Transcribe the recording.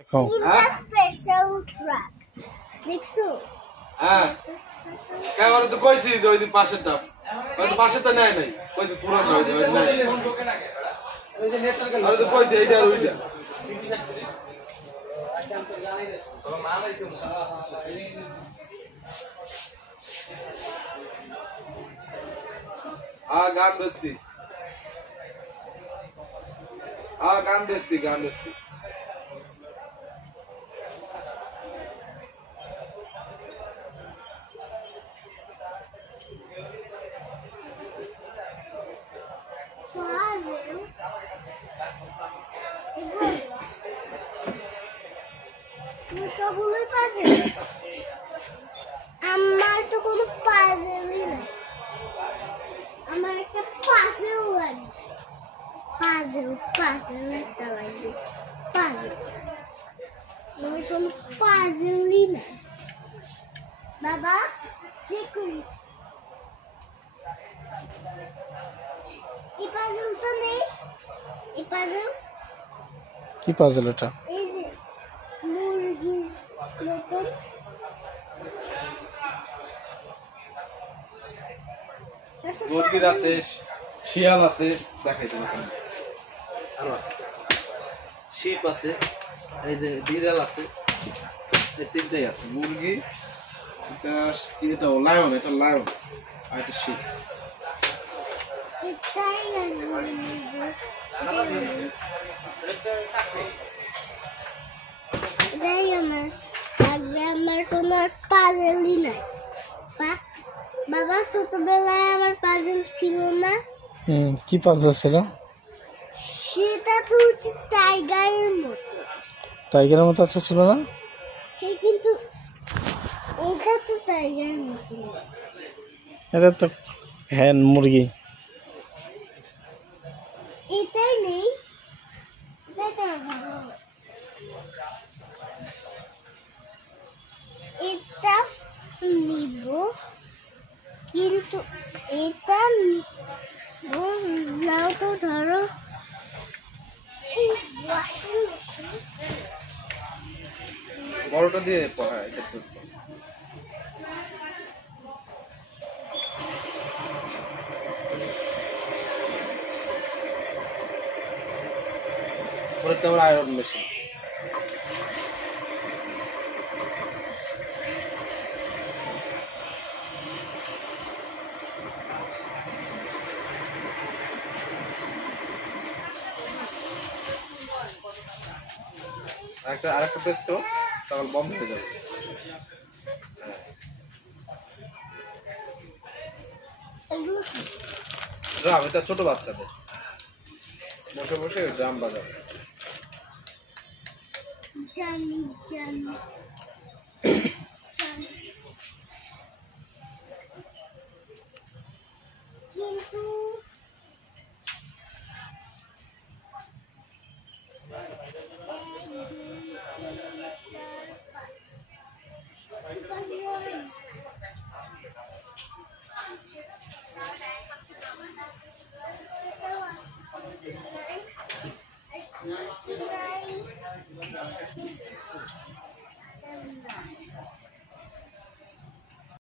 দেখো special truck দেখছো হ্যাঁ কেমন তো কইছি যে ওই দিন পাশেরটা ওই তো পাশেরটা নেয় নাই কইছি পুরান হয়ে যাবে নাই আরে তো কইছি এইটা আর ওইটা গান বেশি গান বেশি সবগুলোই পাজেল আমার তো কোনো পাজেলই না আমার একটা পাজেল লাগবে পাজেল একটা লাগবে পাজেল আমার কোনো পাজেলই না বাবা চেক করি এই পাজেল তো নেই এই পাজেল কি পাজল এটা এই যে মুরগির মতন মুরগির আছে শিয়াল আছে দেখাই দেবো আরো আছে শিপ আছে এই যে বিড়াল আছে এই তিনটাই আছে মুরগি এটা লায়ন এটা লায়ন আর এটা শিপ এটাই আমার লাগবে আমার কোনো পাজেলই নাই বাবা ছোটবেলায় আমার পাজেল ছিল না কি পাজল ছিল সেটা তো হচ্ছে টাইগারের মতো একটা ছিল না হ্যাঁ কিন্তু এটা তো টাইগারের মতো এটা তো হ্যাঁ মুরগি এটাই নেই এটাই তো ভালো এটা নিব কিন্তু এটা নাও তো ধরো বড়টা দিয়ে পড়ায় এটা পরেরটা আবার আয়রন মেশিন আরেকটা পেস্ট তো তাহলে বন্ধ হয়ে যাবে ড্রাম এটা ছোট বাচ্চাদের বসে বসে ড্রাম বাজাবে জানি কিন্তু